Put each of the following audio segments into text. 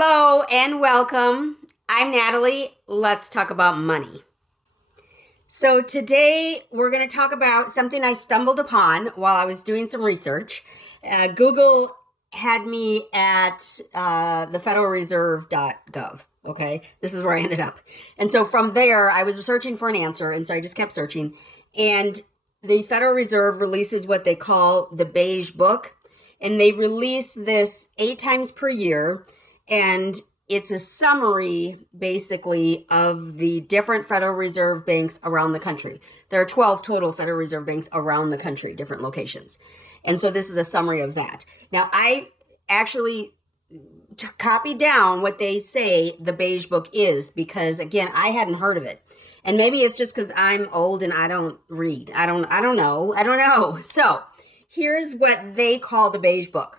Hello and welcome. I'm Natalie. Let's talk about money. So, today we're going to talk about something I stumbled upon while I was doing some research. Google had me at the federalreserve.gov. Okay, this is where I ended up. And so from there, I was searching for an answer. And so I just kept searching. And the Federal Reserve releases what they call the Beige book. And they release this 8 times per year. And it's a summary, basically, of the different Federal Reserve banks around the country. There are 12 total Federal Reserve banks around the country, different locations. And so this is a summary of that. Now, I actually copied down what they say the Beige book is because, again, I hadn't heard of it. And maybe it's just because I'm old and I don't read. I don't know. So here's what they call the Beige book.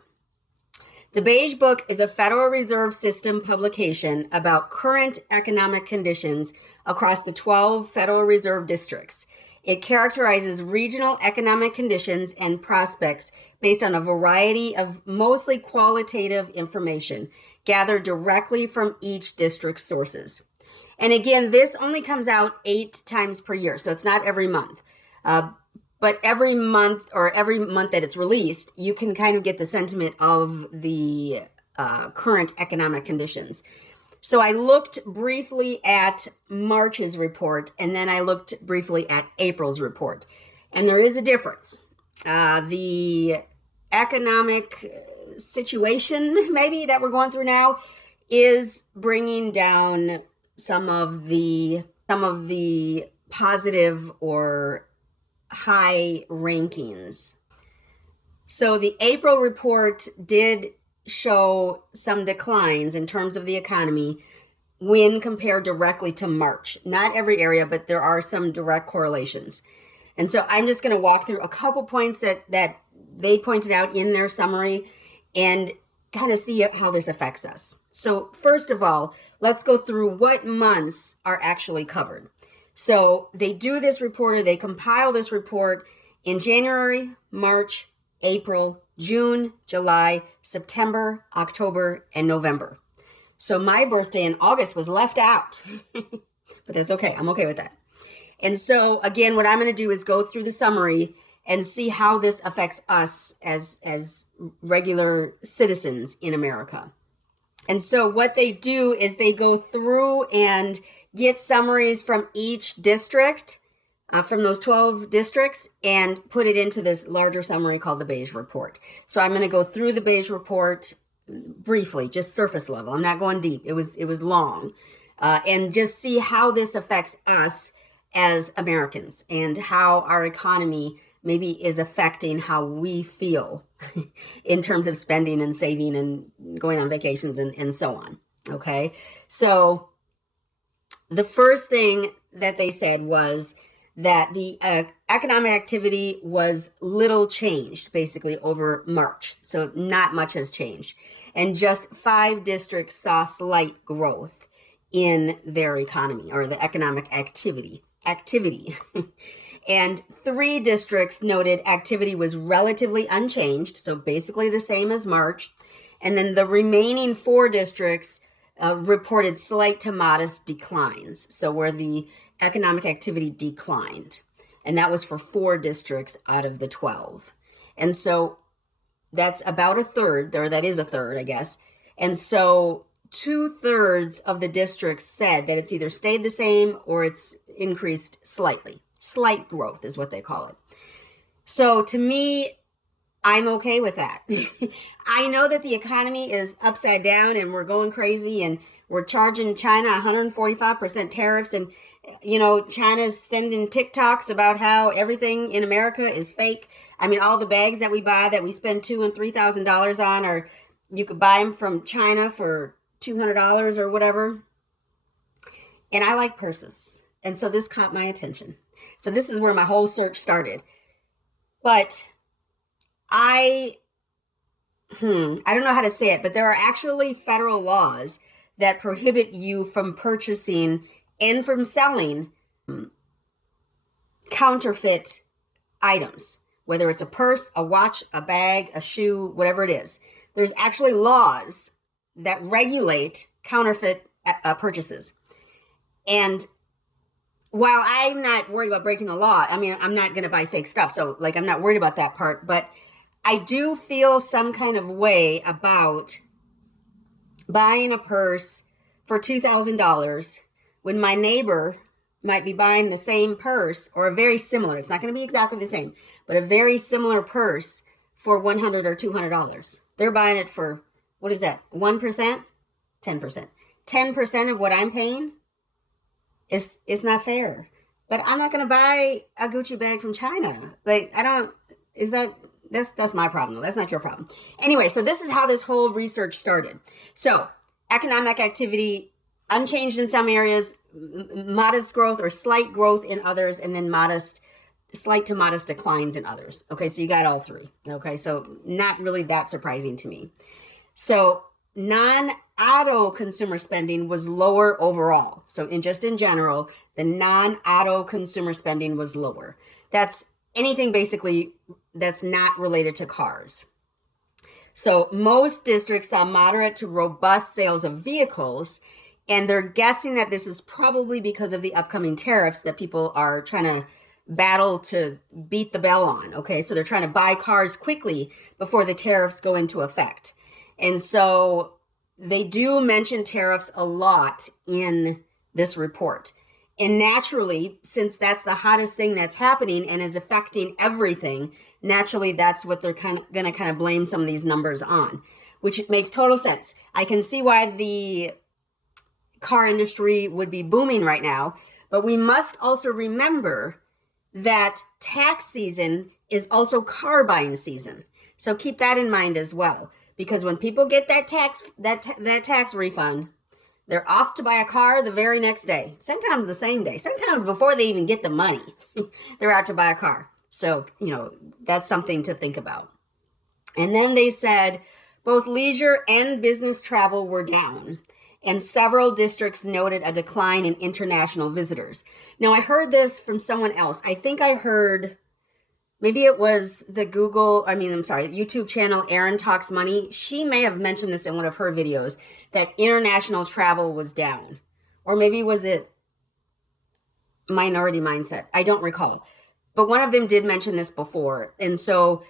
The Beige Book is a Federal Reserve System publication about current economic conditions across the 12 Federal Reserve districts. It characterizes regional economic conditions and prospects based on a variety of mostly qualitative information gathered directly from each district's sources. And again, this only comes out 8 times per year, so it's not every month. But every month that it's released, you can kind of get the sentiment of the current economic conditions. So I looked briefly at March's report, and then I looked briefly at April's report. And there is a difference. The economic situation, maybe, that we're going through now is bringing down some of the positive or high rankings. So the April report did show some declines in terms of the economy when compared directly to March. Not every area, but there are some direct correlations. And so I'm just going to walk through a couple points that they pointed out in their summary and kind of see how this affects us. So first of all, let's go through what months are actually covered. So they do this report, or they compile this report in January, March, April, June, July, September, October, and November. So my birthday in August was left out, but that's okay. I'm okay with that. And so again, what I'm going to do is go through the summary and see how this affects us as regular citizens in America. And so what they do is they go through and get summaries from each district, from those 12 districts, and put it into this larger summary called the Beige Report. So I'm going to go through the Beige Report briefly, just surface level. I'm not going deep. It was long. And just see how this affects us as Americans and how our economy maybe is affecting how we feel in terms of spending and saving and going on vacations and so on. Okay, so the first thing that they said was that the economic activity was little changed, basically, over March. So not much has changed. And just 5 districts saw slight growth in their economy, or the economic activity. And 3 districts noted activity was relatively unchanged, so basically the same as March. And then the remaining 4 districts reported slight to modest declines, so where the economic activity declined. And that was for 4 districts out of the 12. And so that's about a third, or that is a third, I guess. And so 2/3 of the districts said that it's either stayed the same or it's increased slightly. Slight growth is what they call it. So to me, I'm okay with that. I know that the economy is upside down and we're going crazy and we're charging China 145% tariffs, and China's sending TikToks about how everything in America is fake. I mean, all the bags that we buy that we spend $2,000 and $3,000 on, or you could buy them from China for $200 or whatever. And I like purses. And so this caught my attention. So this is where my whole search started. But I don't know how to say it, but there are actually federal laws that prohibit you from purchasing and from selling counterfeit items, whether it's a purse, a watch, a bag, a shoe, whatever it is. There's actually laws that regulate counterfeit purchases. And while I'm not worried about breaking the law, I mean, I'm not going to buy fake stuff. So like, I'm not worried about that part, but I do feel some kind of way about buying a purse for $2,000 when my neighbor might be buying the same purse or a very similar, it's not going to be exactly the same, but a very similar purse for $100 or $200. They're buying it for, what is that, 1%? 10%. 10% of what I'm paying is not fair. But I'm not going to buy a Gucci bag from China. Like, I don't, is that, that's my problem. That's not your problem. Anyway, so this is how this whole research started. So economic activity unchanged in some areas, modest growth or slight growth in others, and then slight to modest declines in others. Okay, so you got all three. Okay, so not really that surprising to me. So non-auto consumer spending was lower overall. So in general, the non-auto consumer spending was lower. That's anything basically that's not related to cars. So most districts saw moderate to robust sales of vehicles, and they're guessing that this is probably because of the upcoming tariffs that people are trying to battle to beat the bell on. Okay, so they're trying to buy cars quickly before the tariffs go into effect. And so they do mention tariffs a lot in this report. And naturally, since that's the hottest thing that's happening and is affecting everything, naturally that's what they're going to blame some of these numbers on, which makes total sense. I can see why the car industry would be booming right now, but we must also remember that tax season is also car buying season. So keep that in mind as well, because when people get that tax refund, they're off to buy a car the very next day, sometimes the same day, sometimes before they even get the money, they're out to buy a car. So, that's something to think about. And then they said both leisure and business travel were down, and several districts noted a decline in international visitors. Now, I heard this from someone else. I think I heard, maybe it was the YouTube channel, Erin Talks Money. She may have mentioned this in one of her videos, that international travel was down. Or maybe was it Minority Mindset? I don't recall. But one of them did mention this before. And so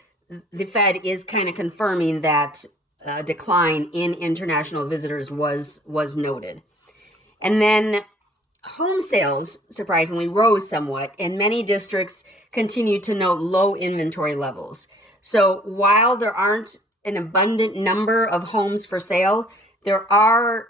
the Fed is kind of confirming that decline in international visitors was noted. And then home sales, surprisingly, rose somewhat, and many districts continue to note low inventory levels. So while there aren't an abundant number of homes for sale, there are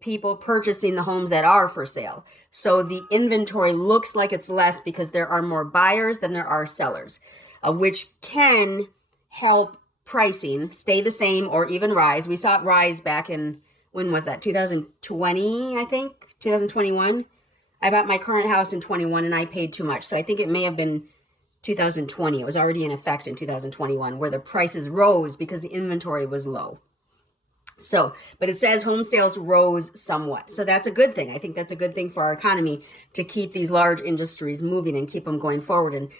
people purchasing the homes that are for sale. So the inventory looks like it's less because there are more buyers than there are sellers, which can help pricing stay the same or even rise. We saw it rise back in, when was that? 2020, I think, 2021. I bought my current house in 21 and I paid too much. So I think it may have been 2020. It was already in effect in 2021 where the prices rose because the inventory was low. So, but it says home sales rose somewhat. So that's a good thing. I think that's a good thing for our economy to keep these large industries moving and keep them going forward and,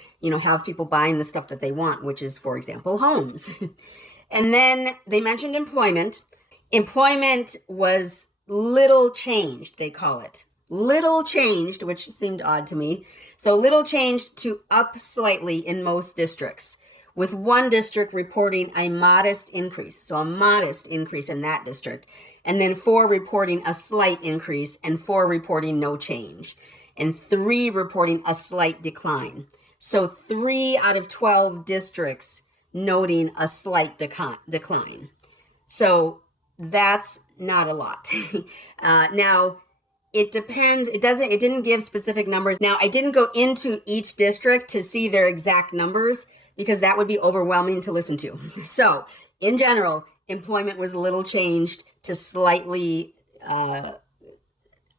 have people buying the stuff that they want, which is, for example, homes. And then they mentioned employment. Employment was little changed, they call it. Little changed, which seemed odd to me. So little changed to up slightly in most districts, with one district reporting a modest increase. So a modest increase in that district. And then 4 reporting a slight increase and 4 reporting no change. And 3 reporting a slight decline. So 3 out of 12 districts noting a slight decline. So that's not a lot. Now, it depends. It didn't give specific numbers. Now, I didn't go into each district to see their exact numbers because that would be overwhelming to listen to. So, in general, employment was a little changed to slightly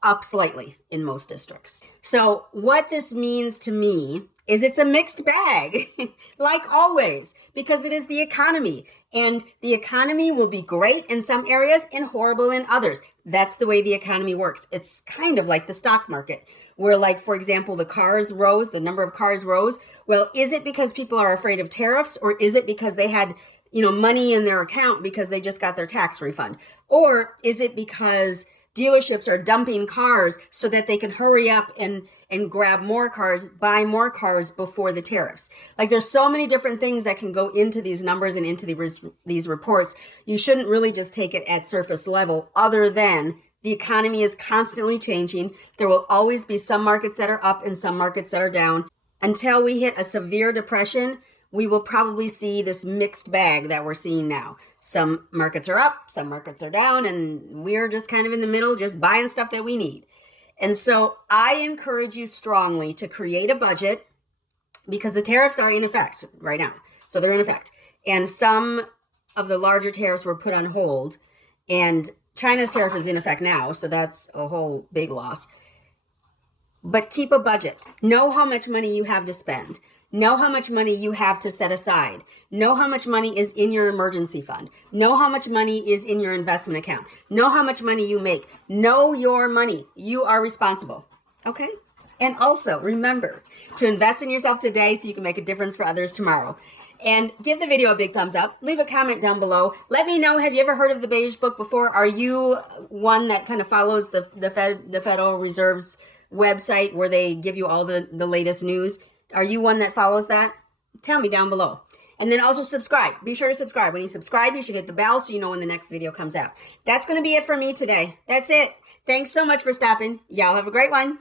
up slightly in most districts. So, what this means to me is it's a mixed bag, like always, because it is the economy. And the economy will be great in some areas and horrible in others. That's the way the economy works. It's kind of like the stock market, where, like, for example, the number of cars rose. Well, is it because people are afraid of tariffs, or is it because they had money in their account because they just got their tax refund? Or is it because dealerships are dumping cars so that they can hurry up and grab more cars, buy more cars before the tariffs? Like, there's so many different things that can go into these numbers and into these reports. You shouldn't really just take it at surface level, other than the economy is constantly changing. There will always be some markets that are up and some markets that are down. Until we hit a severe depression, we will probably see this mixed bag that we're seeing now. Some markets are up, some markets are down, and we're just kind of in the middle, just buying stuff that we need. And so I encourage you strongly to create a budget, because the tariffs are in effect right now. So they're in effect. And some of the larger tariffs were put on hold, and China's tariff is in effect now, so that's a whole big loss. But keep a budget. Know how much money you have to spend. Know how much money you have to set aside. Know how much money is in your emergency fund. Know how much money is in your investment account. Know how much money you make. Know your money. You are responsible. Okay? And also, remember to invest in yourself today so you can make a difference for others tomorrow. And give the video a big thumbs up. Leave a comment down below. Let me know, have you ever heard of the Beige book before? Are you one that kind of follows the Federal Reserve's website where they give you all the latest news? Are you one that follows that? Tell me down below. And then also subscribe. Be sure to subscribe. When you subscribe, you should hit the bell so you know when the next video comes out. That's going to be it for me today. That's it. Thanks so much for stopping. Y'all have a great one.